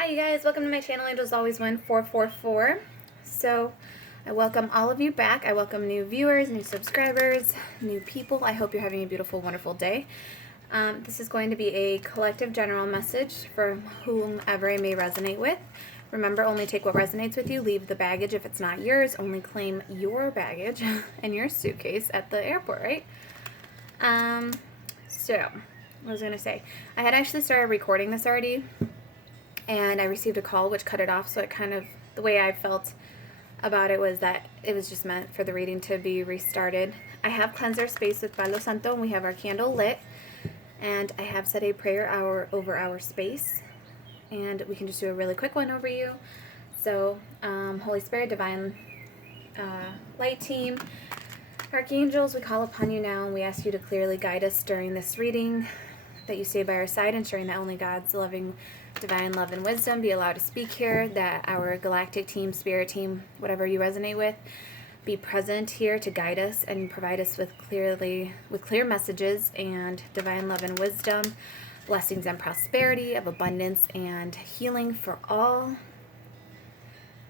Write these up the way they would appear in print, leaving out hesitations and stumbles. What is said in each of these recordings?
Hi you guys, welcome to my channel, Angels Always Win 444. So I welcome all of you back. I welcome new viewers, new subscribers, new people. I hope you're having a beautiful, wonderful day. This is going to be a collective general message for whomever I may resonate with. Remember, only take what resonates with you. Leave the baggage if it's not yours. Only claim your baggage and your suitcase at the airport, right? So, what was I going to say? I had actually started recording this already, and I received a call which cut it off, so it kind of, the way I felt about it was that it was just meant for the reading to be restarted. I have cleansed our space with Palo Santo, and we have our candle lit, and I have said a prayer over our space, and we can just do a really quick one over you. So, Holy Spirit, Divine Light Team, Archangels, we call upon you now, and we ask you to clearly guide us during this reading, that you stay by our side, ensuring that only God's loving divine love and wisdom be allowed to speak here, that our galactic team, spirit team, whatever you resonate with, be present here to guide us and provide us with clear messages and divine love and wisdom, blessings and prosperity of abundance and healing for all.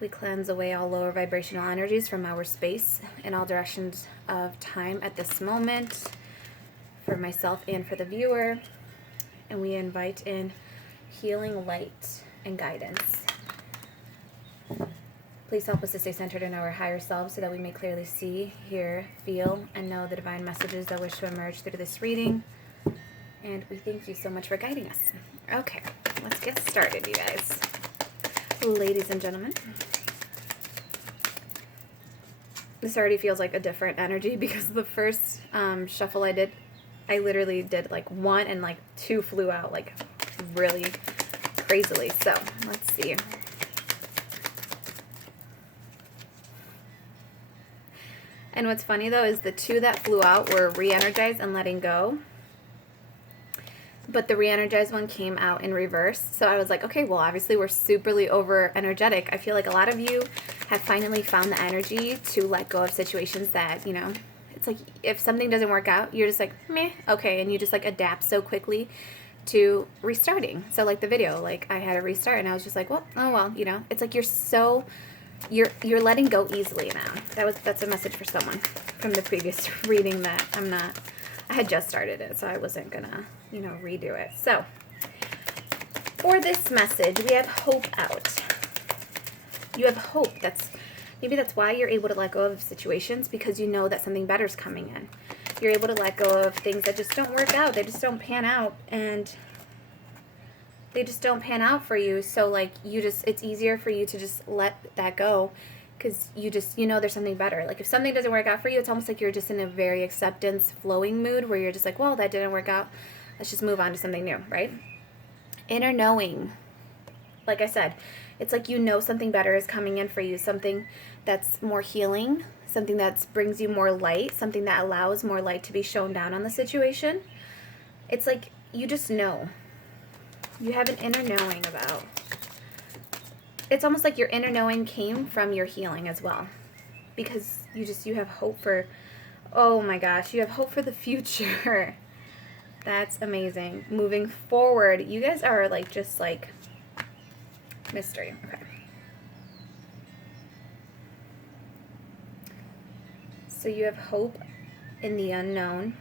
We cleanse away all lower vibrational energies from our space in all directions of time at this moment, for myself and for the viewer, and we invite in healing light and guidance. Please help us to stay centered in our higher selves so that we may clearly see, hear, feel, and know the divine messages that wish to emerge through this reading. And we thank you so much for guiding us. Okay, let's get started, you guys. Ladies and gentlemen. This already feels like a different energy because the first shuffle I did, I literally did like one and like two flew out like really crazily. So let's see. And what's funny though is the two that flew out were re-energized and letting go. But the re-energized one came out in reverse. So I was like, okay, well, obviously we're superly over energetic. I feel like a lot of you have finally found the energy to let go of situations that, you know, it's like if something doesn't work out, you're just like, meh, okay. And you just like adapt so quickly to restarting. So like the video, like I had a restart and I was just like, well, oh well, you know, it's like you're letting go easily now. That's a message for someone from the previous reading that I had just started it, so I wasn't gonna, you know, redo it. So for this message, we have hope out. You have hope. Maybe that's why you're able to let go of situations, because you know that something better is coming in. You're able to let go of things that just don't work out. They just don't pan out, and they just don't pan out for you. So like it's easier for you to just let that go, because you know there's something better. Like if something doesn't work out for you, it's almost like you're just in a very acceptance flowing mood where you're just like, well, that didn't work out. Let's just move on to something new, right? Inner knowing. Like I said, it's like you know something better is coming in for you, something that's more healing, something that brings you more light, something that allows more light to be shown down on the situation. It's like you just know. You have an inner knowing about. It's almost like your inner knowing came from your healing as well, because you have hope for, oh my gosh, you have hope for the future. That's amazing. Moving forward, you guys are like just like mystery. Okay. So you have hope in the unknown.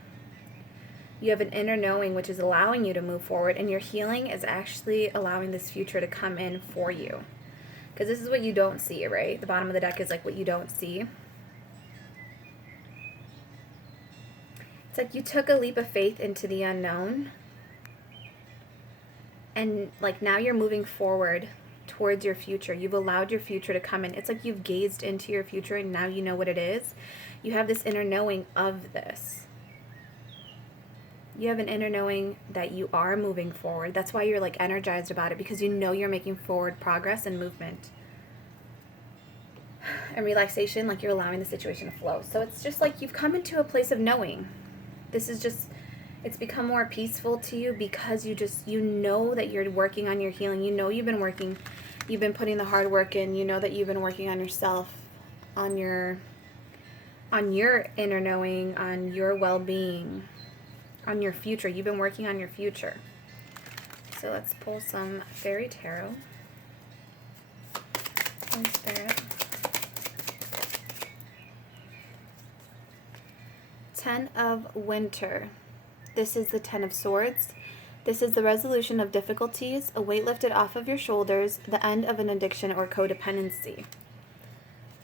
You have an inner knowing which is allowing you to move forward, and your healing is actually allowing this future to come in for you. Because this is what you don't see, right? The bottom of the deck is like what you don't see. It's like you took a leap of faith into the unknown, and like now you're moving forward towards your future. You've allowed your future to come in. It's like you've gazed into your future and now you know what it is. You have this inner knowing of this. You have an inner knowing that you are moving forward. That's why you're like energized about it, because you know you're making forward progress and movement. And relaxation, like you're allowing the situation to flow. So it's just like you've come into a place of knowing. This is just, it's become more peaceful to you because you know that you're working on your healing. You know you've been putting the hard work in. You know that you've been working on yourself, on your inner knowing, on your well-being, on your future. You've been working on your future. So let's pull some fairy tarot. Holy Spirit. 10 of Winter. This is the 10 of Swords. This is the resolution of difficulties, a weight lifted off of your shoulders, the end of an addiction or codependency.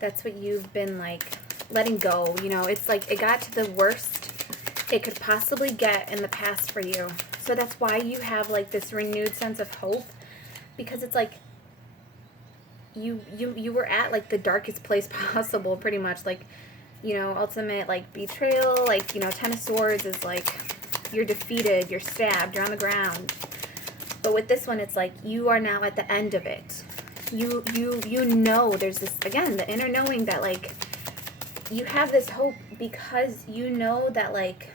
That's what you've been like letting go. You know, it's like it got to the worst it could possibly get in the past for you. So that's why you have like this renewed sense of hope, because it's like you were at like the darkest place possible, pretty much. Like, you know, ultimate like betrayal, like, you know, 10 of Swords is like you're defeated, you're stabbed, you're on the ground. But with this one, it's like you are now at the end of it. You know, there's this, again, the inner knowing that like you have this hope because you know that like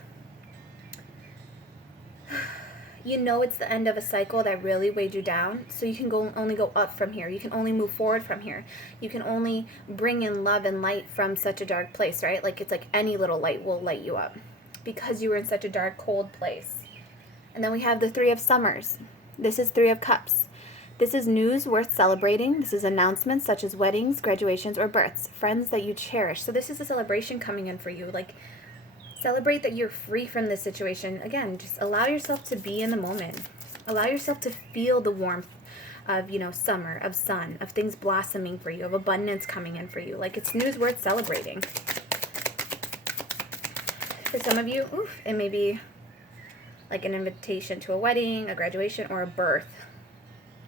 you know it's the end of a cycle that really weighed you down, so you can only go up from here. You can only move forward from here. You can only bring in love and light from such a dark place, right? Like it's like any little light will light you up because you were in such a dark, cold place. And then we have the 3 of Summers. This is 3 of Cups. This is news worth celebrating. This is announcements such as weddings, graduations, or births, friends that you cherish. So this is a celebration coming in for you. Like, celebrate that you're free from this situation. Again, just allow yourself to be in the moment. Allow yourself to feel the warmth of, you know, summer, of sun, of things blossoming for you, of abundance coming in for you. Like, it's news worth celebrating. For some of you, it may be like an invitation to a wedding, a graduation, or a birth,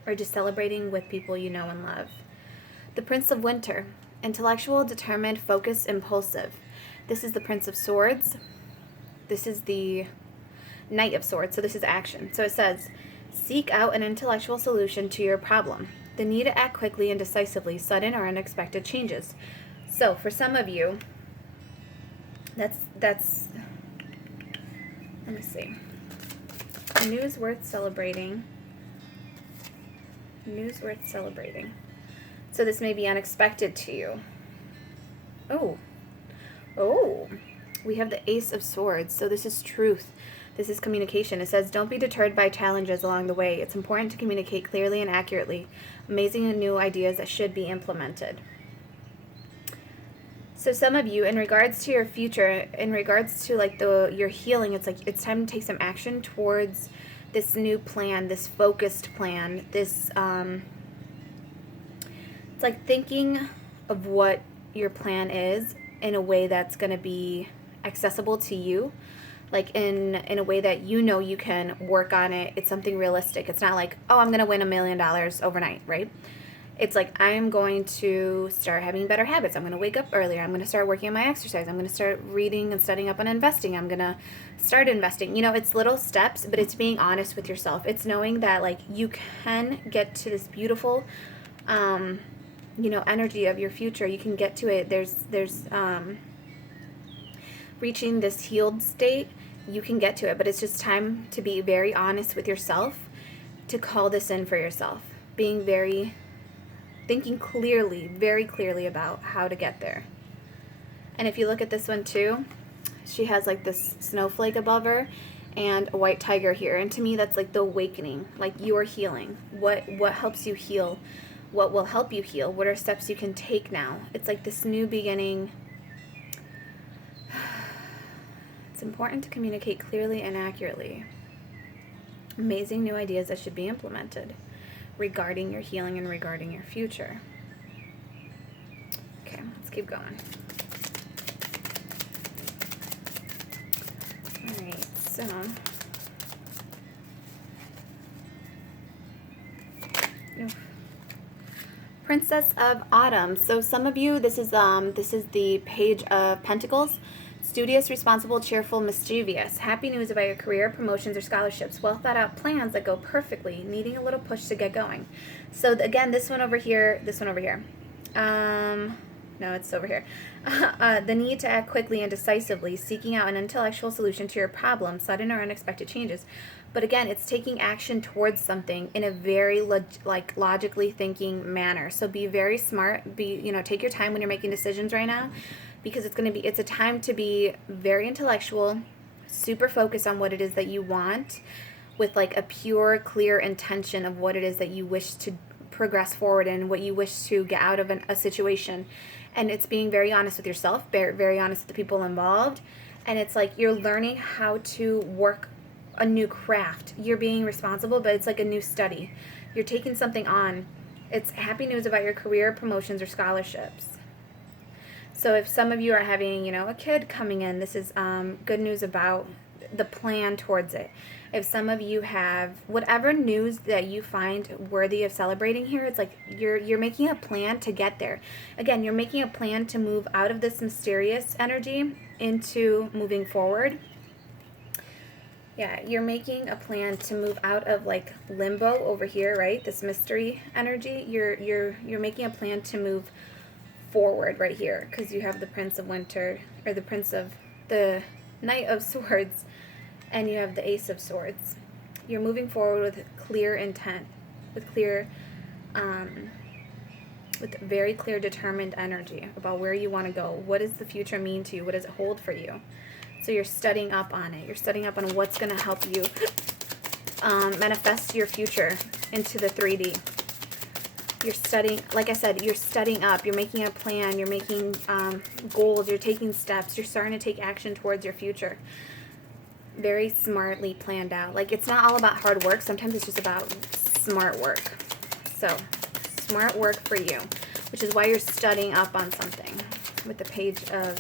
or just celebrating with people you know and love. The Prince of Winter, intellectual, determined, focused, impulsive. This is the Prince of Swords. This is the Knight of Swords, so this is action. So it says, seek out an intellectual solution to your problem. The need to act quickly and decisively, sudden or unexpected changes. So for some of you, that's let me see. News worth celebrating. News worth celebrating. So this may be unexpected to you. Oh, we have the Ace of Swords. So this is truth. This is communication. It says, don't be deterred by challenges along the way. It's important to communicate clearly and accurately. Amazing and new ideas that should be implemented. So some of you, in regards to your future, in regards to like your healing, it's like it's time to take some action towards this new plan, this focused plan, this it's like thinking of what your plan is in a way that's going to be accessible to you, like in a way that you know you can work on it. It's something realistic. It's not like, oh, I'm going to win $1 million overnight, right? It's like, I'm going to start having better habits. I'm going to wake up earlier. I'm going to start working on my exercise. I'm going to start reading and studying up on investing. I'm going to start investing. You know, it's little steps, but it's being honest with yourself. It's knowing that like you can get to this beautiful, you know, energy of your future. You can get to it. There's reaching this healed state. You can get to it, but it's just time to be very honest with yourself, to call this in for yourself. Thinking clearly, very clearly about how to get there. And if you look at this one too, she has like this snowflake above her and a white tiger here. And to me, that's like the awakening, like your healing. What helps you heal? What will help you heal? What are steps you can take now? It's like this new beginning. It's important to communicate clearly and accurately. Amazing new ideas that should be implemented regarding your healing and regarding your future. Okay, let's keep going. All right, so Princess of Autumn. So some of you, this is the Page of Pentacles. Studious, responsible, cheerful, mischievous. Happy news about your career, promotions, or scholarships. Well thought out plans that go perfectly, needing a little push to get going. So again, this one over here. No, it's over here. The need to act quickly and decisively, seeking out an intellectual solution to your problem, sudden or unexpected changes. But again, it's taking action towards something in a very logically thinking manner. So be very smart. Take your time when you're making decisions right now, because it's a time to be very intellectual, super focused on what it is that you want, with like a pure, clear intention of what it is that you wish to progress forward and what you wish to get out of a situation. And it's being very honest with yourself, very honest with the people involved. And it's like you're learning how to work a new craft. You're being responsible, but it's like a new study. You're taking something on. It's happy news about your career, promotions, or scholarships. So if some of you are having, a kid coming in, this is good news about the plan towards it. If some of you have whatever news that you find worthy of celebrating here, it's like you're making a plan to get there. Again, you're making a plan to move out of this mysterious energy into moving forward. Yeah, you're making a plan to move out of like limbo over here, right? This mystery energy. You're making a plan to move forward right here, because you have the Prince of Winter, or the Knight of Swords, and you have the Ace of Swords. You're moving forward with clear intent, with very clear, determined energy about where you want to go. What does the future mean to you? What does it hold for you? So you're studying up on it. You're studying up on what's going to help you manifest your future into the 3D. You're studying, like I said, you're studying up. You're making a plan. You're making goals. You're taking steps. You're starting to take action towards your future. Very smartly planned out. Like, it's not all about hard work. Sometimes it's just about smart work. So, smart work for you, which is why you're studying up on something with the Page of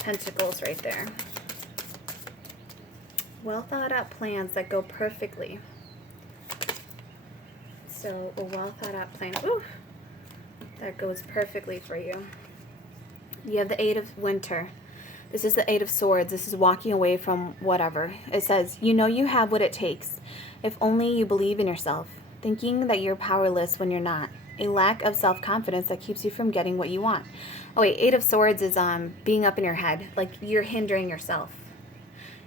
Pentacles right there. Well thought out plans that go perfectly. So a well thought out plan that goes perfectly for you. You have the Eight of Winter. This is the Eight of Swords. This is walking away from whatever. It says, you have what it takes. If only you believe in yourself. Thinking that you're powerless when you're not. A lack of self-confidence that keeps you from getting what you want. Oh wait, Eight of Swords is being up in your head. Like, you're hindering yourself.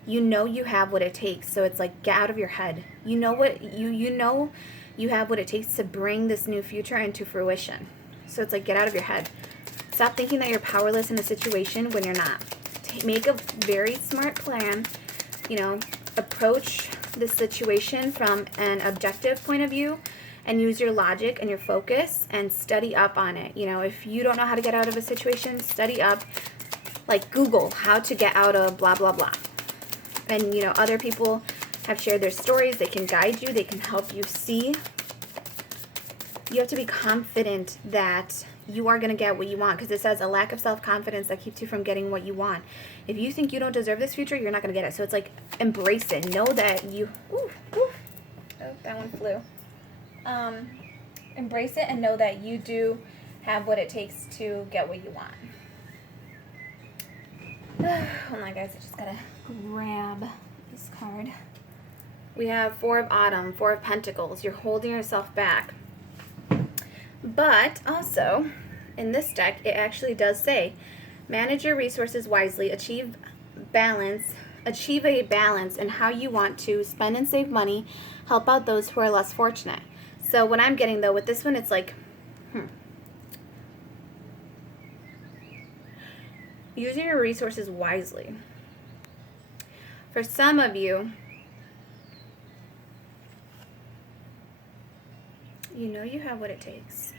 You have what it takes. So it's like, get out of your head. You know you have what it takes to bring this new future into fruition. So it's like, get out of your head. Stop thinking that you're powerless in a situation when you're not. Make a very smart plan. Approach the situation from an objective point of view, and use your logic and your focus and study up on it. If you don't know how to get out of a situation, study up. Like, Google how to get out of blah, blah, blah. And, other people have shared their stories. They can guide you. They can help you see. You have to be confident that you are going to get what you want, because it says a lack of self-confidence that keeps you from getting what you want. If you think you don't deserve this future, you're not going to get it. So it's like, embrace it. Know that you... Oh, that one flew. Embrace it and know that you do have what it takes to get what you want. Hold on, guys. I just got to grab this card. We have Four of Autumn, Four of Pentacles. You're holding yourself back. But also, in this deck, it actually does say, manage your resources wisely, achieve a balance in how you want to spend and save money, help out those who are less fortunate. So what I'm getting, though, with this one, it's like, using your resources wisely. For some of you, you have what it takes.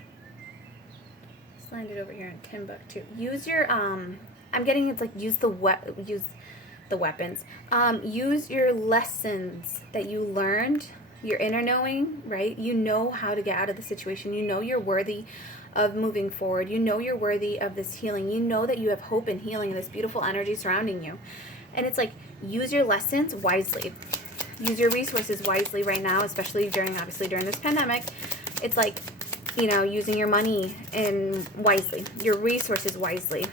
Let's land it over here in Timbuktu. Use your, I'm getting, it's like, use the weapons. Use your lessons that you learned, your inner knowing, right? You know how to get out of the situation. You know you're worthy of moving forward. You know you're worthy of this healing. You know that you have hope and healing and this beautiful energy surrounding you. And it's like, use your lessons wisely. Use your resources wisely right now, especially during this pandemic. It's like, using your money wisely, your resources wisely.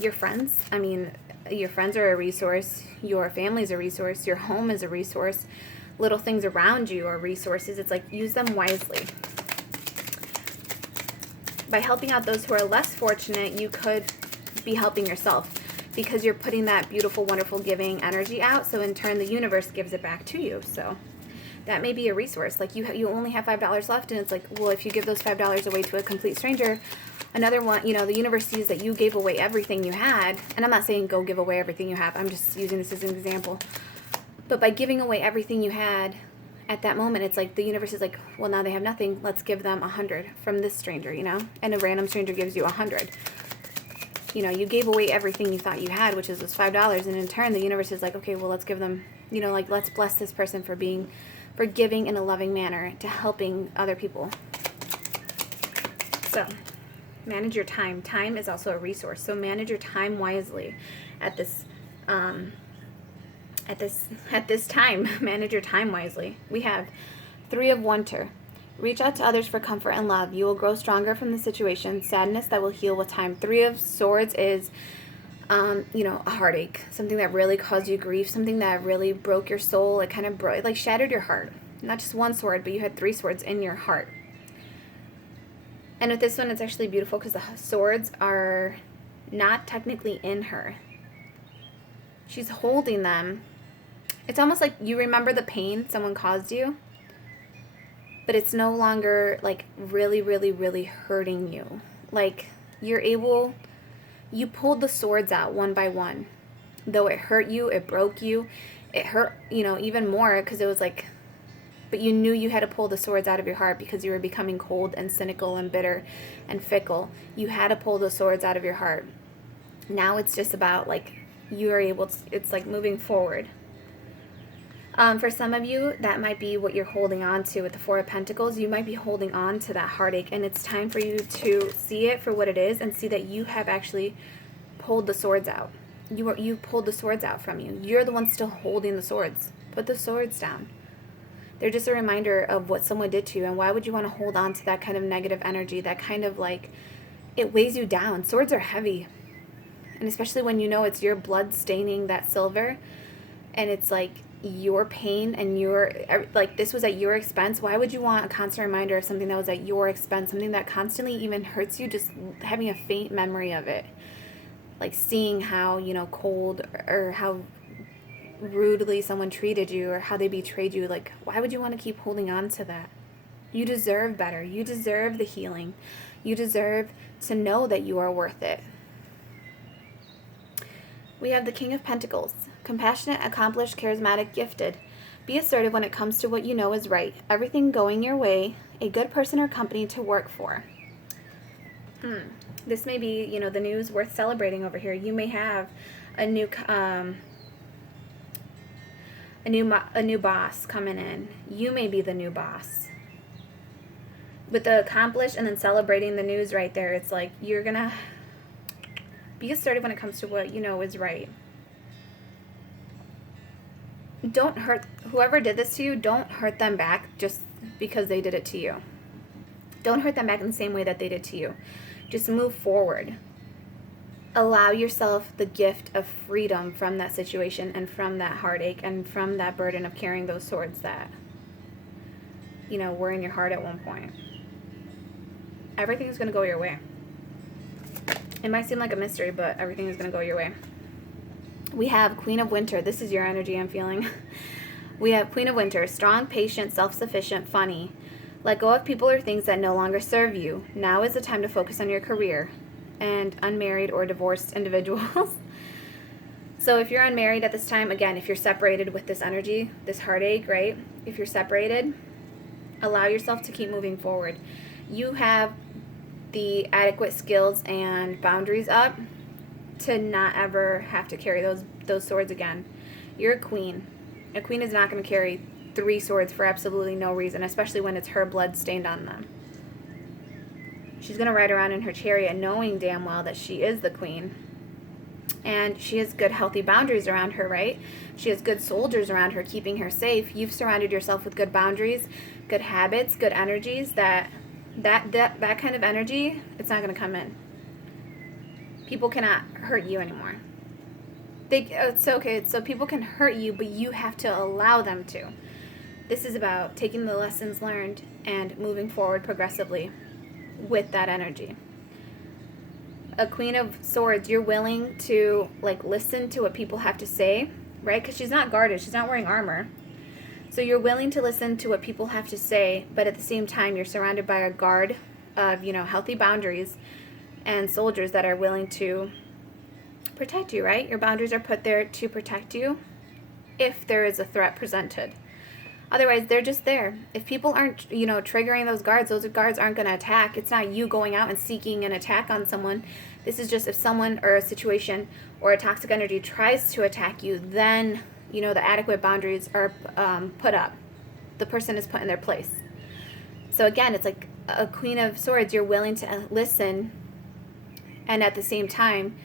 Your friends, your friends are a resource. Your family is a resource. Your home is a resource. Little things around you are resources. It's like, use them wisely. By helping out those who are less fortunate, you could be helping yourself, because you're putting that beautiful, wonderful giving energy out. So in turn, the universe gives it back to you. So that may be a resource. Like, you only have $5 left, and it's like, well, if you give those $5 away to a complete stranger, another one, the universe sees that you gave away everything you had. And I'm not saying go give away everything you have. I'm just using this as an example. But by giving away everything you had at that moment, it's like the universe is like, well, now they have nothing. Let's give them 100 from this stranger, you know? And a random stranger gives you 100. You know, you gave away everything you thought you had, which is this $5. And in turn, the universe is like, okay, well, let's give them, you know, like, let's bless this person for giving in a loving manner to helping other people. So manage your time. Time is also a resource. So manage your time wisely at this time. Manage your time wisely. We have 3 of Winter. Reach out to others for comfort and love. You will grow stronger from the situation. Sadness that will heal with time. 3 of Swords is, you know, a heartache. Something that really caused you grief. Something that really broke your soul. It kind of it like shattered your heart. Not just 1 sword, but you had 3 swords in your heart. And with this one, it's actually beautiful because the swords are not technically in her. She's holding them. It's almost like you remember the pain someone caused you, but it's no longer like really, really, really hurting you. Like you pulled the swords out one by one. Though it hurt you, it broke you, it hurt, you know, even more because it was like, but you knew you had to pull the swords out of your heart because you were becoming cold and cynical and bitter and fickle. You had to pull the swords out of your heart. Now it's just about like, you are able to, it's like moving forward. For some of you, that might be what you're holding on to with the 4 of Pentacles. You might be holding on to that heartache, and it's time for you to see it for what it is and see that you have actually pulled the swords out. You pulled the swords out from you. You're the one still holding the swords. Put the swords down. They're just a reminder of what someone did to you, and why would you want to hold on to that kind of negative energy, that kind of like, it weighs you down. Swords are heavy, and especially when you know it's your blood staining that silver, and it's like your pain and your, like, this was at your expense. Why would you want a constant reminder of something that was at your expense, something that constantly even hurts you, just having a faint memory of it, like seeing how, you know, cold or how rudely someone treated you or how they betrayed you. Like, why would you want to keep holding on to that? You deserve better. You deserve the healing. You deserve to know that you are worth it. We have the King of Pentacles. Compassionate, accomplished, charismatic, gifted. Be assertive when it comes to what you know is right. Everything going your way. A good person or company to work for. This may be, you know, the news worth celebrating over here. You may have a new boss coming in. You may be the new boss. With the accomplished and then celebrating the news right there, it's like you're gonna be assertive when it comes to what you know is right. Don't hurt whoever did this to you. Don't hurt them back just because they did it to you. Don't hurt them back in the same way that they did to you. Just move forward. Allow yourself the gift of freedom from that situation and from that heartache and from that burden of carrying those swords that, you know, were in your heart at one point. Everything is going to go your way. It might seem like a mystery, but everything is going to go your way. We have Queen of Winter. This is your energy I'm feeling. We have Queen of Winter. Strong, patient, self-sufficient, funny. Let go of people or things that no longer serve you. Now is the time to focus on your career. And unmarried or divorced individuals. So if you're unmarried at this time, again, if you're separated with this energy, this heartache, right? If you're separated, allow yourself to keep moving forward. You have the adequate skills and boundaries up to not ever have to carry those swords again. You're a queen. A queen is not going to carry 3 swords for absolutely no reason, especially when it's her blood stained on them. She's going to ride around in her chariot knowing damn well that she is the queen. And she has good, healthy boundaries around her, right? She has good soldiers around her keeping her safe. You've surrounded yourself with good boundaries, good habits, good energies. That kind of energy, it's not going to come in. People cannot hurt you anymore. It's okay. So people can hurt you, but you have to allow them to. This is about taking the lessons learned and moving forward progressively with that energy. A Queen of Swords, you're willing to like listen to what people have to say, right? Because she's not guarded, she's not wearing armor. So you're willing to listen to what people have to say, but at the same time you're surrounded by a guard of, you know, healthy boundaries and soldiers that are willing to protect you, right? Your boundaries are put there to protect you if there is a threat presented. Otherwise, they're just there. If people aren't, triggering those guards aren't going to attack. It's not you going out and seeking an attack on someone. This is just if someone or a situation or a toxic energy tries to attack you, then, the adequate boundaries are put up. The person is put in their place. So again, it's like a Queen of Swords. You're willing to listen, and at the same time,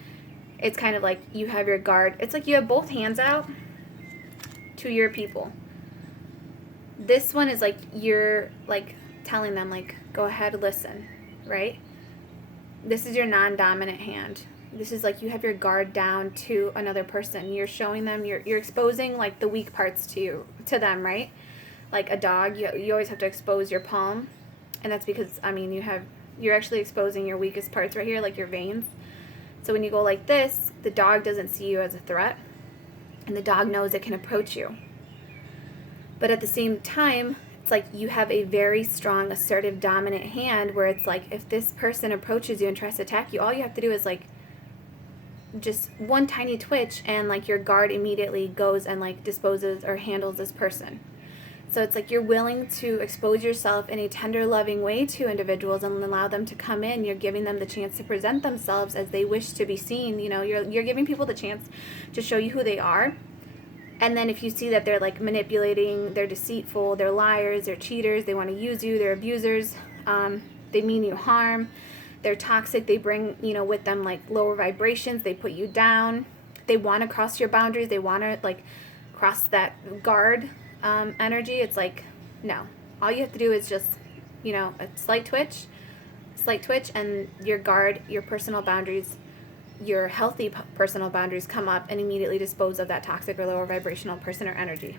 it's kind of like you have your guard. It's like you have both hands out to your people. This one is like you're like telling them, like, go ahead, listen, right? This is your non-dominant hand. This is like you have your guard down to another person. You're showing them, you're exposing like the weak parts to them, right? Like a dog, you always have to expose your palm, and that's because you're actually exposing your weakest parts right here, like your veins. So when you go like this, the dog doesn't see you as a threat, and the dog knows it can approach you. But at the same time, it's like you have a very strong, assertive, dominant hand where it's like if this person approaches you and tries to attack you, all you have to do is like just one tiny twitch, and like your guard immediately goes and like disposes or handles this person. So it's like you're willing to expose yourself in a tender, loving way to individuals and allow them to come in. You're giving them the chance to present themselves as they wish to be seen. You're giving people the chance to show you who they are. And then if you see that they're like manipulating, they're deceitful, they're liars, they're cheaters, they want to use you, they're abusers, they mean you harm, they're toxic, they bring, with them like lower vibrations, they put you down, they want to cross your boundaries, they want to like cross that guard energy. It's like, no. All you have to do is just, a slight twitch, and your guard, your personal boundaries, your healthy personal boundaries come up and immediately dispose of that toxic or lower vibrational person or energy.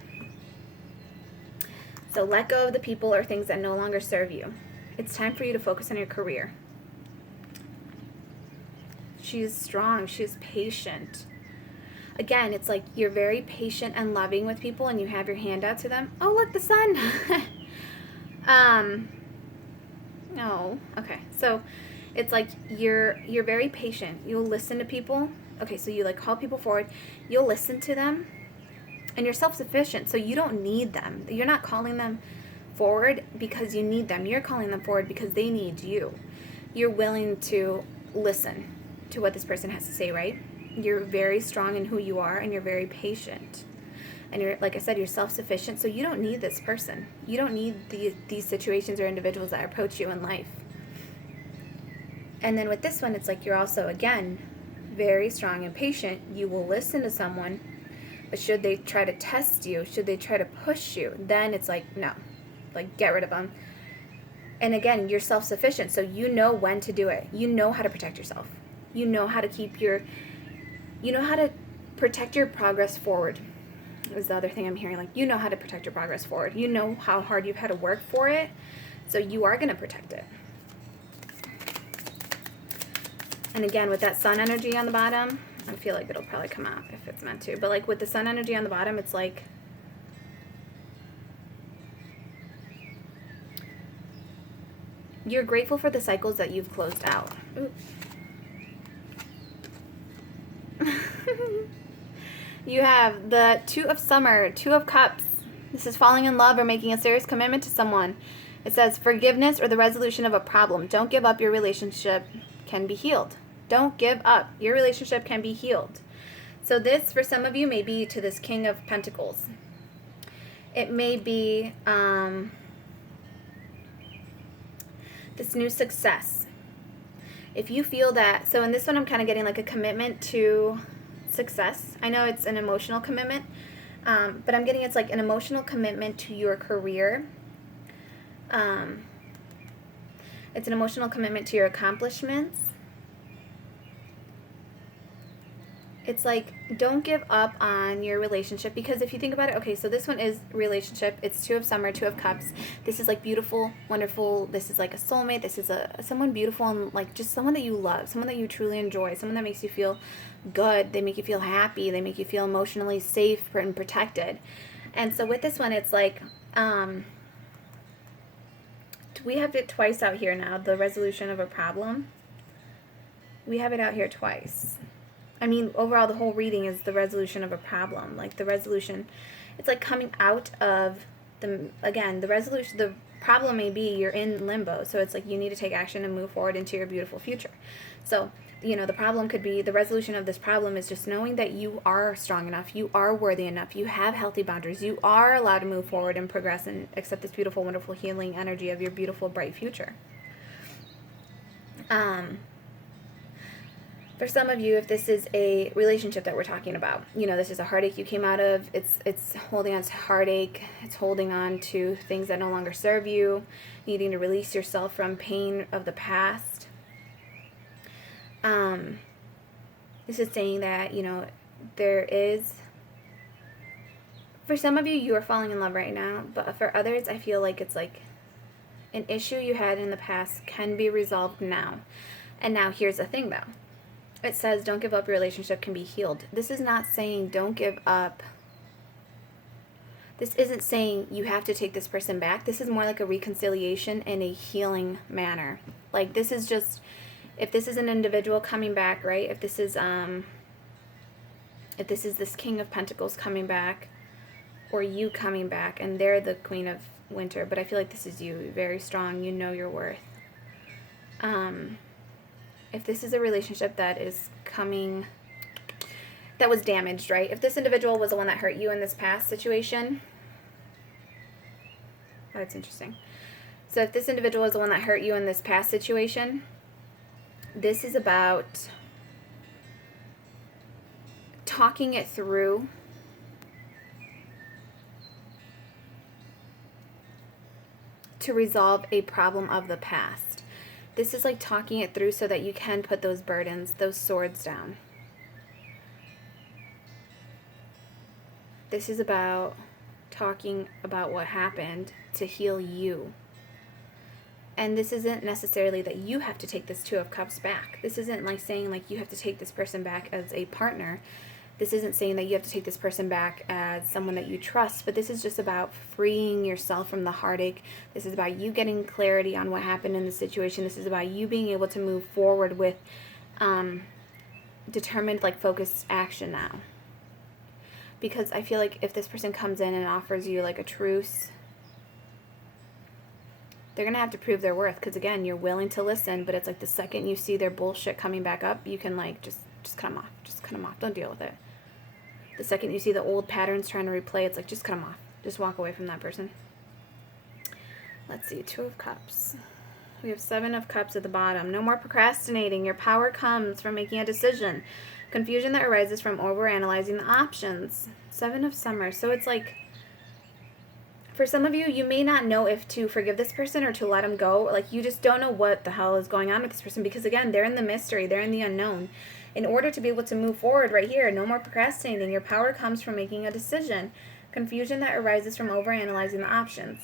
So let go of the people or things that no longer serve you. It's time for you to focus on your career. She's strong. She's patient. Again, it's like you're very patient and loving with people, and you have your hand out to them. Oh, look, the sun. No. Okay. So it's like you're very patient. You'll listen to people. Okay, so you like call people forward. You'll listen to them, and you're self-sufficient, so you don't need them. You're not calling them forward because you need them. You're calling them forward because they need you. You're willing to listen to what this person has to say, right? You're very strong in who you are, and you're very patient. And you're, like I said, you're self-sufficient, so you don't need this person. You don't need these situations or individuals that approach you in life. And then with this one, it's like you're also, again, very strong and patient. You will listen to someone, but should they try to test you, should they try to push you, then it's like, no, like get rid of them. And again, you're self-sufficient, so you know when to do it. You know how to protect yourself. You know how to protect your progress forward. Is the other thing I'm hearing. Like, you know how to protect your progress forward. You know how hard you've had to work for it, so you are going to protect it. And again, with that sun energy on the bottom, I feel like it'll probably come out if it's meant to. But like with the sun energy on the bottom, it's like you're grateful for the cycles that you've closed out. You have the Two of Summer, Two of Cups. This is falling in love or making a serious commitment to someone. It says forgiveness or the resolution of a problem. Don't give up. Your relationship can be healed. Don't give up. Your relationship can be healed. So this, for some of you, may be to this King of Pentacles. It may be this new success. If you feel that, so in this one I'm kind of getting like a commitment to success. I know it's an emotional commitment, but I'm getting it's like an emotional commitment to your career. It's an emotional commitment to your accomplishments. It's like, don't give up on your relationship, because if you think about it, okay, so this one is relationship. It's Two of Summer, Two of Cups. This is like beautiful, wonderful. This is like a soulmate. This is someone beautiful and like just someone that you love, someone that you truly enjoy, someone that makes you feel good. They make you feel happy. They make you feel emotionally safe and protected. And so with this one, it's like, we have it twice out here now, the resolution of a problem. We have it out here twice. I mean, overall, the whole reading is the resolution of a problem. Like the resolution, it's like coming out of the resolution, the problem may be you're in limbo. So it's like you need to take action and move forward into your beautiful future. So, the problem could be, the resolution of this problem is just knowing that you are strong enough, you are worthy enough, you have healthy boundaries, you are allowed to move forward and progress and accept this beautiful, wonderful, healing energy of your beautiful, bright future. For some of you, if this is a relationship that we're talking about, this is a heartache you came out of, it's holding on to heartache, it's holding on to things that no longer serve you, needing to release yourself from pain of the past. This is saying that, there is, for some of you, you are falling in love right now, but for others, I feel like it's like an issue you had in the past can be resolved now. And now here's the thing, though. It says don't give up, your relationship can be healed. This is not saying don't give up. This isn't saying you have to take this person back. This is more like a reconciliation in a healing manner. Like, this is just, if this is an individual coming back, right? If this is this King of Pentacles coming back, or you coming back, and they're the Queen of Winter, but I feel like this is you, very strong, you know your worth. If this is a relationship that is coming, that was damaged, right? If this individual was the one that hurt you in this past situation, oh, that's interesting. So if this individual is the one that hurt you in this past situation, this is about talking it through, to resolve a problem of the past. This is like talking it through so that you can put those burdens, those swords down. This is about talking about what happened to heal you. And this isn't necessarily that you have to take this Two of Cups back. This isn't like saying like you have to take this person back as a partner. This isn't saying that you have to take this person back as someone that you trust, but this is just about freeing yourself from the heartache. This is about you getting clarity on what happened in the situation. This is about you being able to move forward with determined, like, focused action now. Because I feel like if this person comes in and offers you like a truce, they're going to have to prove their worth. Because again, you're willing to listen, but it's like the second you see their bullshit coming back up, you can like just cut them off. Just cut them off. Don't deal with it. The second you see the old patterns trying to replay, it's like, just cut them off. Just walk away from that person. Let's see, Two of Cups. We have Seven of Cups at the bottom. No more procrastinating. Your power comes from making a decision. Confusion that arises from overanalyzing the options. Seven of Summer. So it's like, for some of you, you may not know if to forgive this person or to let them go. Like, you just don't know what the hell is going on with this person because, again, they're in the mystery. They're in the unknown. In order to be able to move forward right here, no more procrastinating. Your power comes from making a decision. Confusion that arises from overanalyzing the options.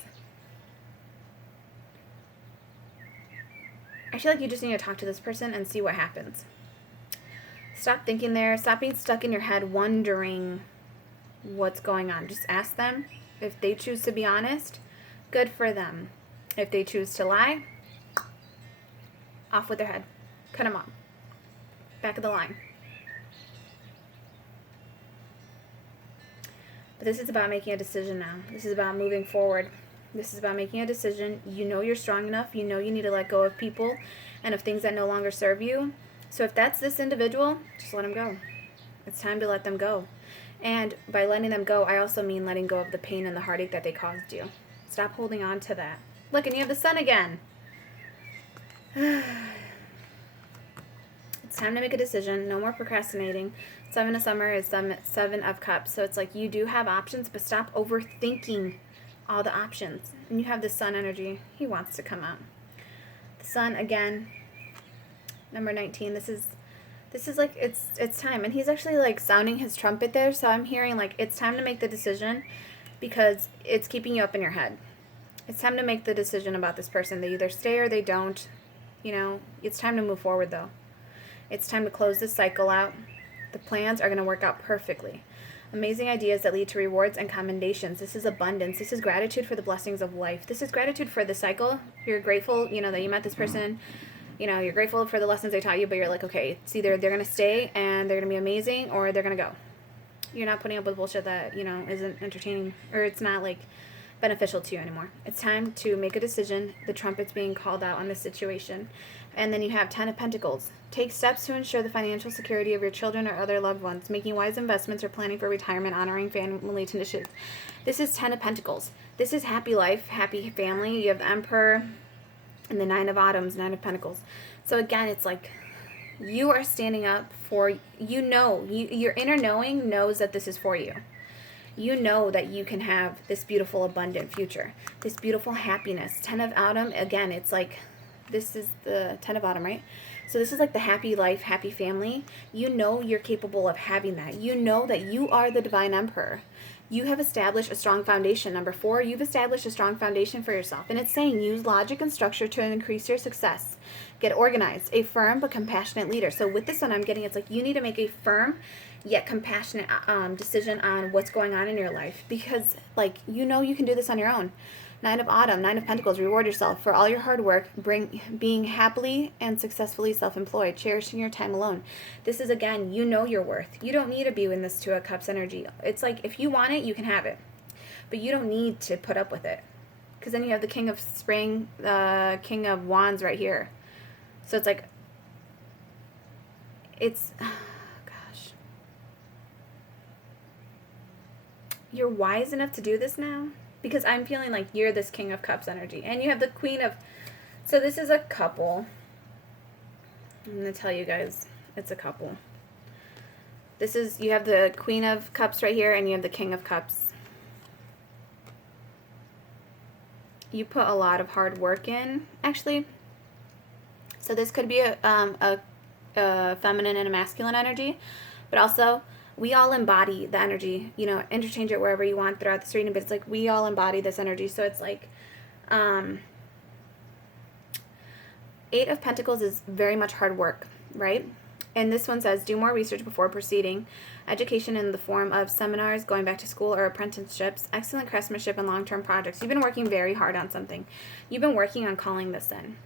I feel like you just need to talk to this person and see what happens. Stop thinking there. Stop being stuck in your head wondering what's going on. Just ask them. If they choose to be honest, good for them. If they choose to lie, off with their head. Cut them off. Back of the line. But this is about making a decision now. This is about moving forward. This is about making a decision. You know you're strong enough. You know you need to let go of people and of things that no longer serve you. So if that's this individual, just let them go. It's time to let them go. And by letting them go, I also mean letting go of the pain and the heartache that they caused you. Stop holding on to that. Look, and you have the Sun again. It's time to make a decision. No more procrastinating. Seven of Summer is Seven of Cups. So it's like you do have options, but stop overthinking all the options. And you have the Sun energy. He wants to come out. The Sun again. Number 19. This is like it's time. And he's actually like sounding his trumpet there. So I'm hearing like it's time to make the decision because it's keeping you up in your head. It's time to make the decision about this person. They either stay or they don't. You know, it's time to move forward though. It's time to close this cycle out. The plans are going to work out perfectly. Amazing ideas that lead to rewards and commendations. This is abundance. This is gratitude for the blessings of life. This is gratitude for the cycle. You're grateful, that you met this person. You're grateful for the lessons they taught you, but you're like, okay, it's either they're going to stay and they're going to be amazing or they're going to go. You're not putting up with bullshit that, isn't entertaining or it's not like beneficial to you anymore. It's time to make a decision. The trumpet's being called out on this situation. And then you have 10 of Pentacles. Take steps to ensure the financial security of your children or other loved ones, making wise investments or planning for retirement, honoring family traditions. This is 10 of Pentacles. This is happy life, happy family. You have the Emperor and the 9 of Autumns, 9 of Pentacles. So again, it's like you are standing up for, your inner knowing knows that this is for you. You know that you can have this beautiful, abundant future, this beautiful happiness. 10 of Autumn, again, it's like, this is the 10 of Autumn, right? So this is like the happy life, happy family. You know you're capable of having that. You know that you are the divine emperor. You have established a strong foundation. Number 4, you've established a strong foundation for yourself. And it's saying use logic and structure to increase your success. Get organized, a firm but compassionate leader. So with this one I'm getting, it's like you need to make a firm yet compassionate decision on what's going on in your life. Because like, you know you can do this on your own. 9 of Autumn, 9 of Pentacles, reward yourself for all your hard work, being happily and successfully self-employed, cherishing your time alone. This is, again, you know your worth. You don't need to be in this 2 of Cups energy. It's like, if you want it, you can have it. But you don't need to put up with it. Because then you have the King of Spring, King of Wands right here. So it's like, it's, oh gosh. You're wise enough to do this now. Because I'm feeling like you're this King of Cups energy. And you have the Queen of... So this is a couple. I'm going to tell you guys. It's a couple. This is... You have the Queen of Cups right here. And you have the King of Cups. You put a lot of hard work in. Actually. So this could be a feminine and a masculine energy. But also... We all embody the energy, you know, interchange it wherever you want throughout this reading, but it's like we all embody this energy. So it's like 8 of Pentacles is very much hard work, right? And this one says, do more research before proceeding. Education in the form of seminars, going back to school, or apprenticeships. Excellent craftsmanship and long-term projects. You've been working very hard on something. You've been working on calling this in.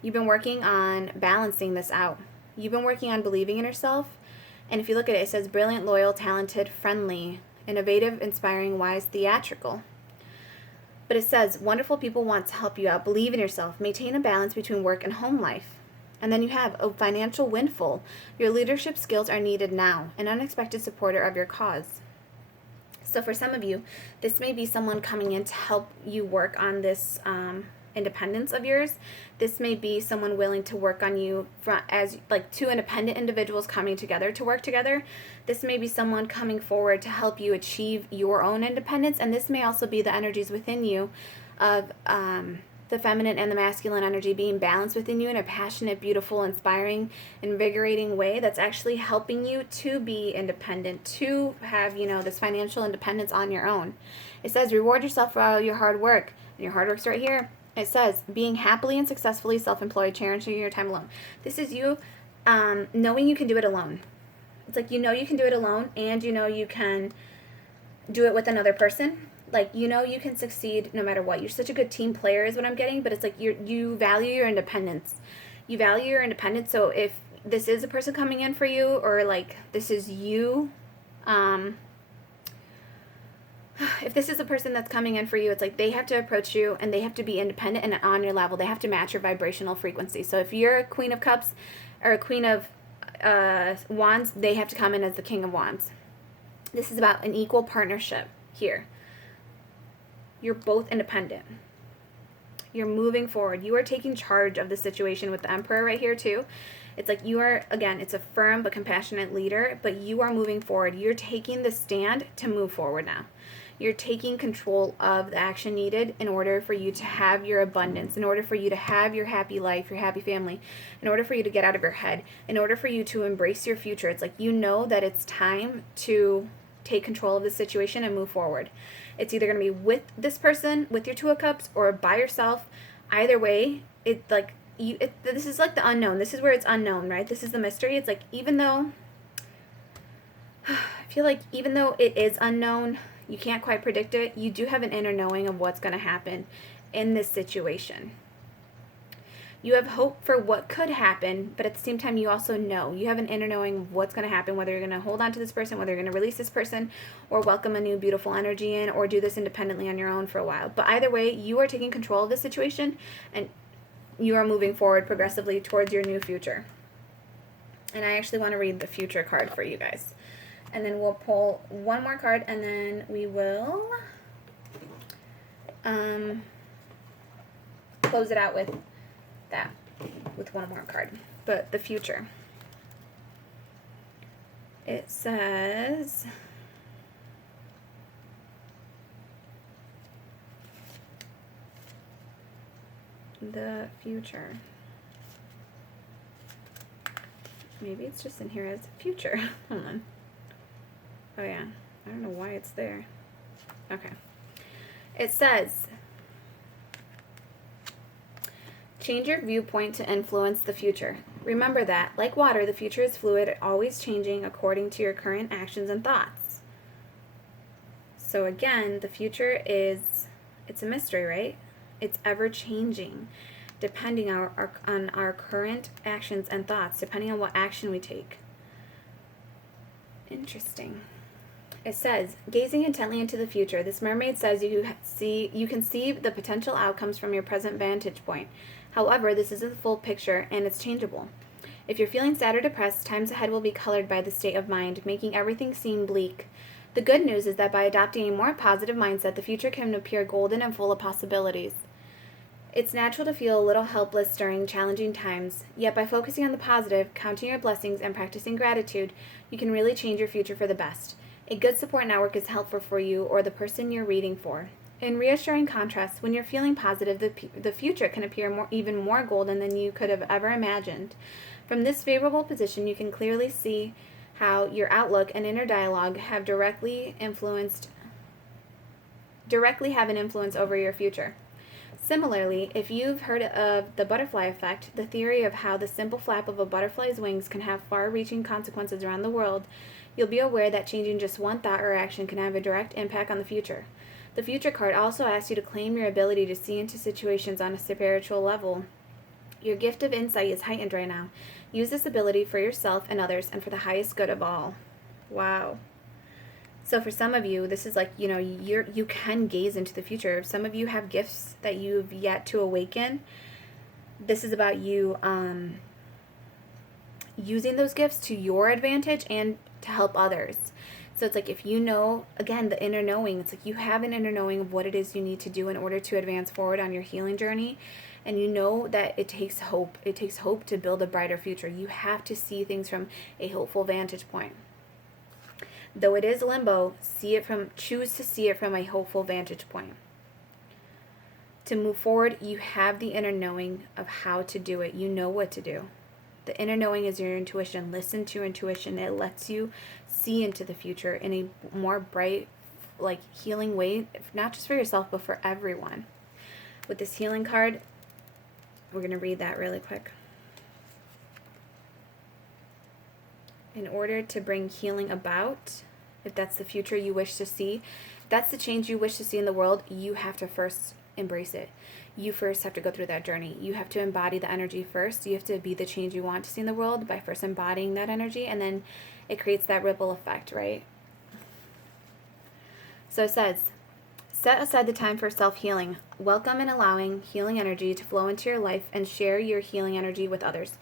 You've been working on balancing this out. You've been working on believing in yourself. And if you look at it, it says brilliant, loyal, talented, friendly, innovative, inspiring, wise, theatrical. But it says wonderful people want to help you out. Believe in yourself. Maintain a balance between work and home life. And then you have a financial windfall. Your leadership skills are needed now. An unexpected supporter of your cause. So for some of you, this may be someone coming in to help you work on this independence of yours. This may be someone willing to work on you as like 2 independent individuals coming together to work together. This may be someone coming forward to help you achieve your own independence. And this may also be the energies within you of the feminine and the masculine energy being balanced within you in a passionate, beautiful, inspiring, invigorating way that's actually helping you to be independent, to have, you know, this financial independence on your own. It says reward yourself for all your hard work. And your hard work's right here. It says, being happily and successfully self-employed, cherishing your time alone. This is you knowing you can do it alone. It's like you know you can do it alone, and you know you can do it with another person. Like, you know you can succeed no matter what. You're such a good team player is what I'm getting, but it's like you value your independence. You value your independence, so if this is a person coming in for you, or like this is you, if this is a person that's coming in for you, it's like they have to approach you and they have to be independent and on your level. They have to match your vibrational frequency. So if you're a Queen of Cups or a Queen of Wands, they have to come in as the King of Wands. This is about an equal partnership here. You're both independent. You're moving forward. You are taking charge of the situation with the Emperor right here too. It's like you are, again, it's a firm but compassionate leader, but you are moving forward. You're taking the stand to move forward now. You're taking control of the action needed in order for you to have your abundance, in order for you to have your happy life, your happy family, in order for you to get out of your head, in order for you to embrace your future. It's like you know that it's time to take control of the situation and move forward. It's either going to be with this person, with your 2 of Cups, or by yourself. Either way, it's like this is like the unknown. This is where it's unknown, right? This is the mystery. It's like even though I feel like even though it is unknown, you can't quite predict it, you do have an inner knowing of what's going to happen in this situation. You have hope for what could happen, but at the same time, you also know. You have an inner knowing of what's going to happen, whether you're going to hold on to this person, whether you're going to release this person, or welcome a new beautiful energy in, or do this independently on your own for a while. But either way, you are taking control of the situation, and you are moving forward progressively towards your new future. And I actually want to read the future card for you guys. And then we'll pull one more card, and then we will close it out with that, with one more card. But the future. It says, the future. Maybe it's just in here as future. Hold on. Oh yeah, I don't know why it's there. Okay. It says, change your viewpoint to influence the future. Remember that, like water, the future is fluid, always changing according to your current actions and thoughts. So again, the future is, it's a mystery, right? It's ever changing, depending on our current actions and thoughts, depending on what action we take. Interesting. It says, gazing intently into the future, this mermaid says you can see the potential outcomes from your present vantage point. However, this isn't the full picture, and it's changeable. If you're feeling sad or depressed, times ahead will be colored by the state of mind, making everything seem bleak. The good news is that by adopting a more positive mindset, the future can appear golden and full of possibilities. It's natural to feel a little helpless during challenging times, yet by focusing on the positive, counting your blessings, and practicing gratitude, you can really change your future for the best. A good support network is helpful for you or the person you're reading for. In reassuring contrast, when you're feeling positive, the future can appear even more golden than you could have ever imagined. From this favorable position, you can clearly see how your outlook and inner dialogue have directly have an influence over your future. Similarly, if you've heard of the butterfly effect, the theory of how the simple flap of a butterfly's wings can have far-reaching consequences around the world, you'll be aware that changing just one thought or action can have a direct impact on the future. The future card also asks you to claim your ability to see into situations on a spiritual level. Your gift of insight is heightened right now. Use this ability for yourself and others and for the highest good of all. Wow. So for some of you, this is like, you can gaze into the future. If some of you have gifts that you've yet to awaken, this is about you using those gifts to your advantage and to help others. So it's like, if you know, again, the inner knowing, it's like you have an inner knowing of what it is you need to do in order to advance forward on your healing journey. And you know that it takes hope. It takes hope to build a brighter future. You have to see things from a hopeful vantage point. Though it is limbo, choose to see it from a hopeful vantage point. To move forward, you have the inner knowing of how to do it. You know what to do. The inner knowing is your intuition. Listen to your intuition. It lets you see into the future in a more bright, healing way, not just for yourself, but for everyone. With this healing card, we're going to read that really quick. In order to bring healing about, if that's the future you wish to see, if that's the change you wish to see in the world, you have to first embrace it. You first have to go through that journey. You have to embody the energy first. You have to be the change you want to see in the world by first embodying that energy, and then it creates that ripple effect, right? So it says, set aside the time for self-healing. Welcome and allowing healing energy to flow into your life and share your healing energy with others.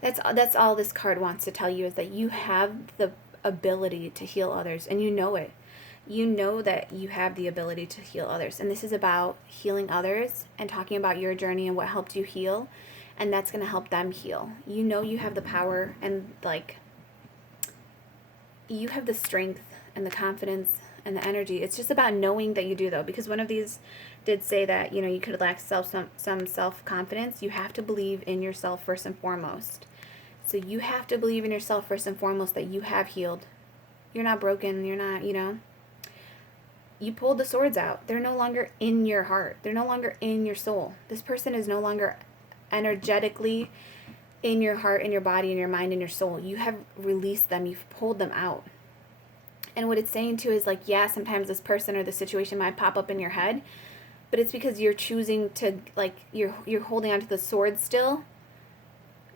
That's all this card wants to tell you, is that you have the ability to heal others, and you know it. You know that you have the ability to heal others, and this is about healing others and talking about your journey and what helped you heal, and that's going to help them heal. You know you have the power, and you have the strength and the confidence and the energy. It's just about knowing that you do, though, because one of these did say that you could lack some self-confidence. You have to believe in yourself first and foremost. So you have to believe in yourself first and foremost, that you have healed. You're not broken. You're not, you pulled the swords out. They're no longer in your heart. They're no longer in your soul. This person is no longer energetically in your heart, in your body, in your mind, in your soul. You have released them. You've pulled them out. And what it's saying too is sometimes this person or the situation might pop up in your head, but it's because you're choosing to, like, you're holding onto the sword still.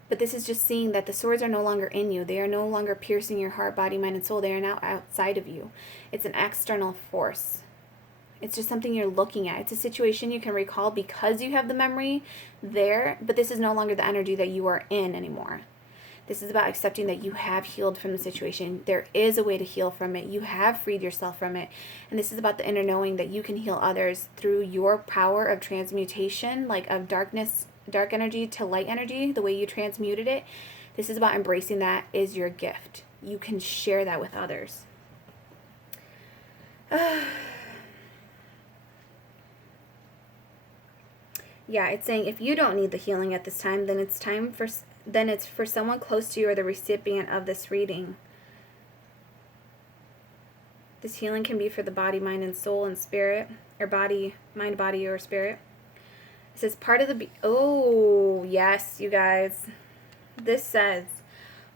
But this is just seeing that the swords are no longer in you. They are no longer piercing your heart, body, mind, and soul. They are now outside of you. It's an external force. It's just something you're looking at. It's a situation you can recall because you have the memory there, but this is no longer the energy that you are in anymore. This is about accepting that you have healed from the situation. There is a way to heal from it. You have freed yourself from it. And this is about the inner knowing that you can heal others through your power of transmutation, like of dark energy to light energy, the way you transmuted it. This is about embracing that is your gift. You can share that with others. Yeah, it's saying if you don't need the healing at this time, then it's for someone close to you or the recipient of this reading. This healing can be for the body, mind, and soul and spirit, or body, mind, body, or spirit. It says part of the... Oh, yes, you guys. This says,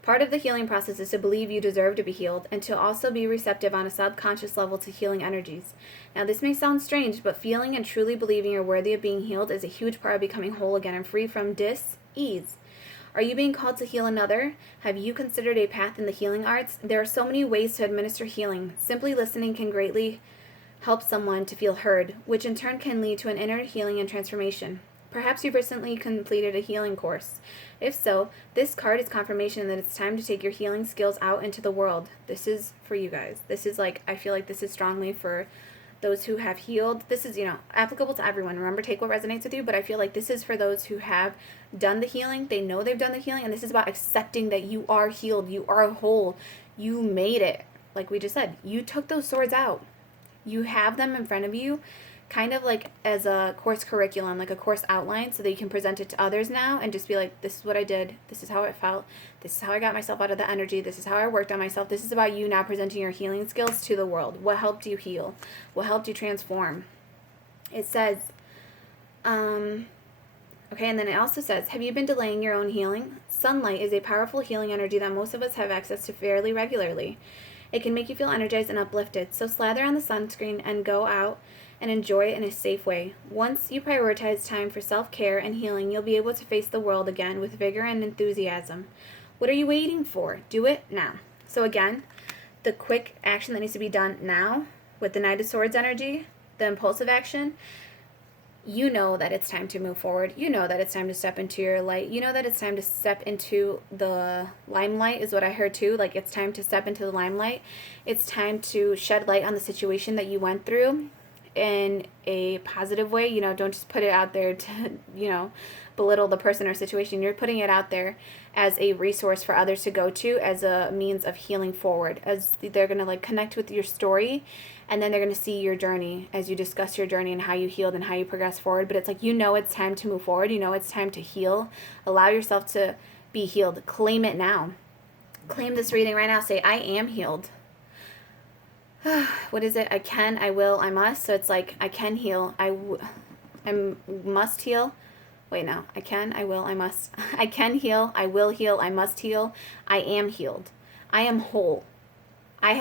part of the healing process is to believe you deserve to be healed and to also be receptive on a subconscious level to healing energies. Now, this may sound strange, but feeling and truly believing you're worthy of being healed is a huge part of becoming whole again and free from dis-ease. Are you being called to heal another? Have you considered a path in the healing arts? There are so many ways to administer healing. Simply listening can greatly help someone to feel heard, which in turn can lead to an inner healing and transformation. Perhaps you've recently completed a healing course. If so, this card is confirmation that it's time to take your healing skills out into the world. This is for you guys. This is like, I feel like this is strongly for those who have healed. This is, applicable to everyone. Remember, take what resonates with you, but I feel like this is for those who have done the healing. They know they've done the healing, and this is about accepting that you are healed. You are whole. You made it. Like we just said, you took those swords out. You have them in front of you, kind of like as a course curriculum, like a course outline, so that you can present it to others now and just be like, this is what I did. This is how it felt. This is how I got myself out of the energy. This is how I worked on myself. This is about you now presenting your healing skills to the world. What helped you heal? What helped you transform? It says, okay, and then it also says, have you been delaying your own healing? Sunlight is a powerful healing energy that most of us have access to fairly regularly. It can make you feel energized and uplifted, so slather on the sunscreen and go out and enjoy it in a safe way. Once you prioritize time for self-care and healing, you'll be able to face the world again with vigor and enthusiasm. What are you waiting for? Do it now. So again, the quick action that needs to be done now with the Knight of Swords energy, the impulsive action, you know that it's time to move forward. You know that it's time to step into your light. You know that it's time to step into the limelight is what I heard too. Like, it's time to step into the limelight. It's time to shed light on the situation that you went through in a positive way. Don't just put it out there to, belittle the person or situation. You're putting it out there as a resource for others to go to, as a means of healing forward, as they're going to connect with your story, and then they're going to see your journey as you discuss your journey and how you healed and how you progress forward. But it's like, it's time to move forward. It's time to heal. Allow yourself to be healed. Claim it now. Claim this reading right now. Say, I am healed. What is it? I can, I will, I must. So it's like, I can heal. I must heal. Wait, no. I can, I will, I must. I can heal. I will heal. I must heal. I am healed. I am whole. I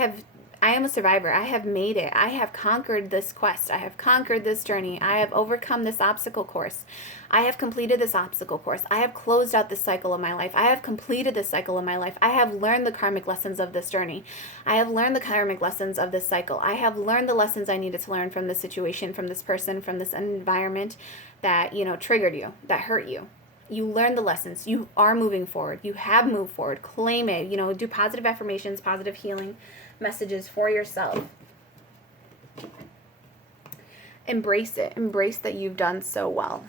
am a survivor. I have made it. I have conquered this quest. I have conquered this journey. I have overcome this obstacle course. I have completed this obstacle course. I have closed out this cycle of my life. I have completed this cycle of my life. I have learned the karmic lessons of this journey. I have learned the karmic lessons of this cycle. I have learned the lessons I needed to learn from this situation, from this person, from this environment that, triggered you, that hurt you. You learned the lessons. You are moving forward. You have moved forward. Claim it. Do positive affirmations, positive healing messages for yourself. Embrace it. Embrace that you've done so well.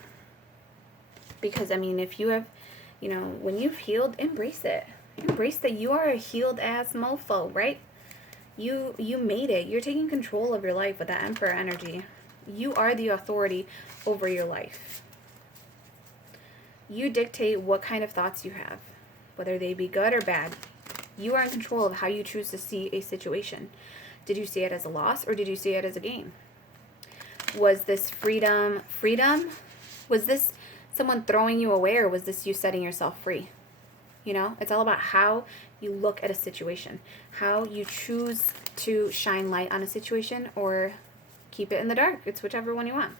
Because, if you have, when you've healed, embrace it. Embrace that you are a healed ass mofo, right? You made it. You're taking control of your life with that Emperor energy. You are the authority over your life. You dictate what kind of thoughts you have, whether they be good or bad. You are in control of how you choose to see a situation. Did you see it as a loss, or did you see it as a gain? Was this freedom? Was this someone throwing you away, or was this you setting yourself free? It's all about how you look at a situation, how you choose to shine light on a situation or keep it in the dark. It's whichever one you want.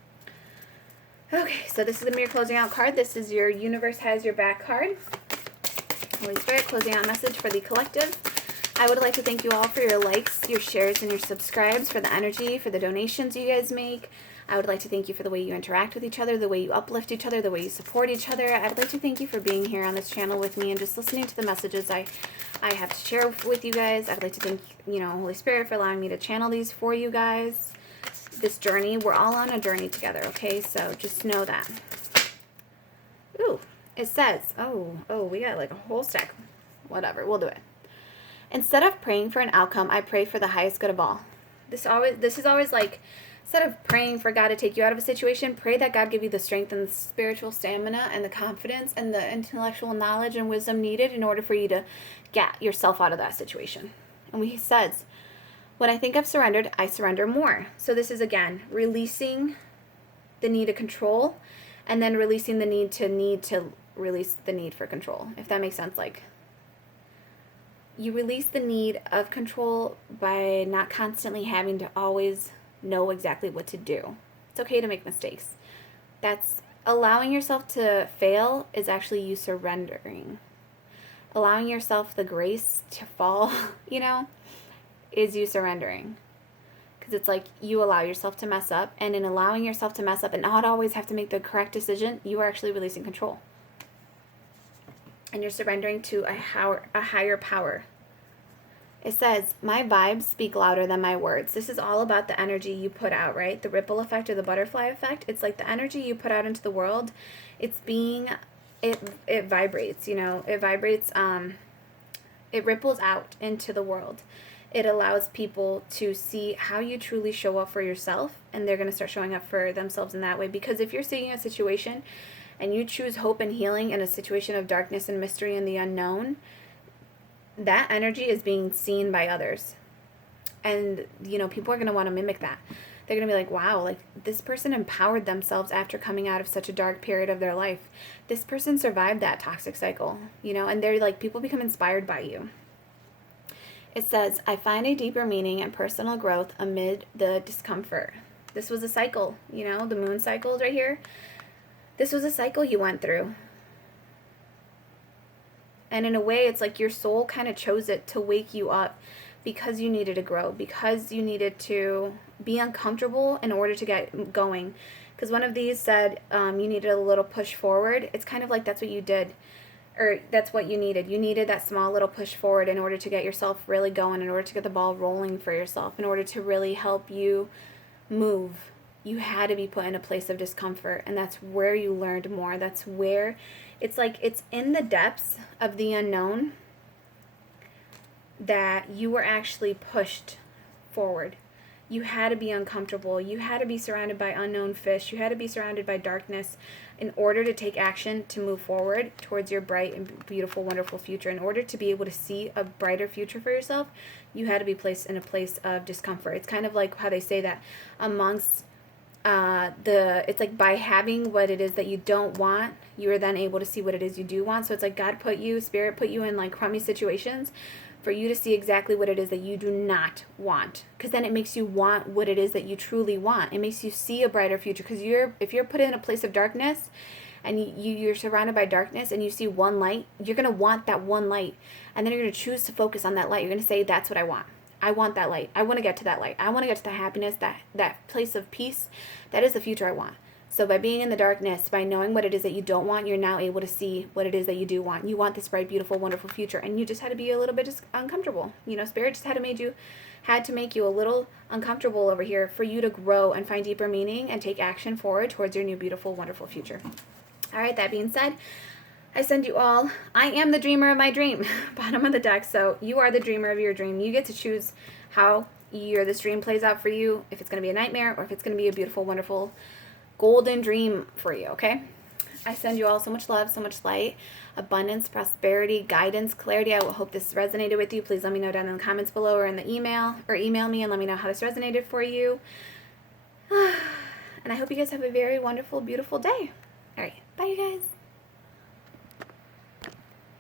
Okay, so this is going to be your closing out card. This is your Universe Has Your Back card. Holy Spirit, closing out message for the collective. I would like to thank you all for your likes, your shares, and your subscribes, for the energy, for the donations you guys make. I would like to thank you for the way you interact with each other, the way you uplift each other, the way you support each other. I would like to thank you for being here on this channel with me and just listening to the messages I have to share with you guys. I'd like to thank, Holy Spirit for allowing me to channel these for you guys. This journey, we're all on a journey together, okay? So just know that. Ooh, it says, we got like a whole stack. Whatever, we'll do it. Instead of praying for an outcome, I pray for the highest good of all. This is always like, instead of praying for God to take you out of a situation, pray that God give you the strength and the spiritual stamina and the confidence and the intellectual knowledge and wisdom needed in order for you to get yourself out of that situation. And he says, when I think I've surrendered, I surrender more. So this is, again, releasing the need to control and then releasing the need to release the need for control, if that makes sense. Like, you release the need of control by not constantly having to always know exactly what to do. It's okay to make mistakes. That's allowing yourself to fail is actually you surrendering. Allowing yourself the grace to fall, is you surrendering. Because it's like you allow yourself to mess up, and in allowing yourself to mess up and not always have to make the correct decision, you are actually releasing control. And you're surrendering to a higher power. It says, my vibes speak louder than my words. This is all about the energy you put out, right? The ripple effect or the butterfly effect. It's like the energy you put out into the world. It vibrates, it vibrates, it ripples out into the world. It allows people to see how you truly show up for yourself, and they're going to start showing up for themselves in that way. Because if you're seeing a situation and you choose hope and healing in a situation of darkness and mystery and the unknown, that energy is being seen by others. And, people are going to want to mimic that. They're going to be like, wow, like this person empowered themselves after coming out of such a dark period of their life. This person survived that toxic cycle, and they're like, people become inspired by you. It says, I find a deeper meaning and personal growth amid the discomfort. This was a cycle, the moon cycles right here. This was a cycle you went through. And in a way, it's like your soul kind of chose it to wake you up because you needed to grow, because you needed to be uncomfortable in order to get going. Because one of these said you needed a little push forward. It's kind of like that's what you did, or that's what you needed. You needed that small little push forward in order to get yourself really going, in order to get the ball rolling for yourself, in order to really help you move. You had to be put in a place of discomfort, and that's where you learned more. That's where it's like it's in the depths of the unknown that you were actually pushed forward. You had to be uncomfortable. You had to be surrounded by unknown fish. You had to be surrounded by darkness in order to take action to move forward towards your bright and beautiful, wonderful future. In order to be able to see a brighter future for yourself, you had to be placed in a place of discomfort. It's kind of like how they say that amongst it's like by having what it is that you don't want, you are then able to see what it is you do want. So it's like God put you, Spirit put you in like crummy situations for you to see exactly what it is that you do not want. Because then it makes you want what it is that you truly want. It makes you see a brighter future. Because if you're put in a place of darkness and you're surrounded by darkness and you see one light, you're going to want that one light. And then you're going to choose to focus on that light. You're going to say, that's what I want. I want that light. I want to get to that light. I want to get to the happiness, that place of peace. That is the future I want. So by being in the darkness, by knowing what it is that you don't want, you're now able to see what it is that you do want. You want this bright, beautiful, wonderful future, and you just had to be a little bit just uncomfortable. Spirit just had to make you a little uncomfortable over here for you to grow and find deeper meaning and take action forward towards your new, beautiful, wonderful future. All right, that being said, I send you all, I am the dreamer of my dream, bottom of the deck. So you are the dreamer of your dream. You get to choose how this dream plays out for you, if it's going to be a nightmare or if it's going to be a beautiful, wonderful, golden dream for you, okay? I send you all so much love, so much light, abundance, prosperity, guidance, clarity. I will hope this resonated with you. Please let me know down in the comments below or in the email, or email me and let me know how this resonated for you. And I hope you guys have a very wonderful, beautiful day. All right, bye you guys.